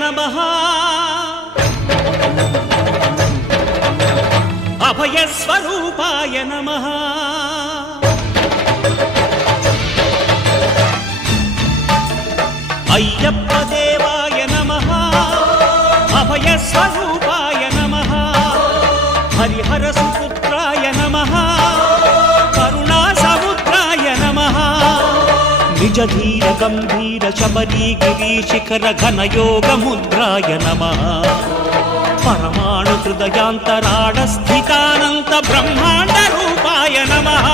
नमः अभयस्वरूपाय नमः अय्यप्पदेवाय नमः अभयस्वरूपाय नमः हरिहरसुपुत्राय नमः करुणासमुद्राय नमः निजधीर गंभीर शबरीगिरीशिखर घनयोगमुद्राय नमः परमाणु हृदयांतराळ स्थितानंत ब्रह्मांड रूपाय नमः।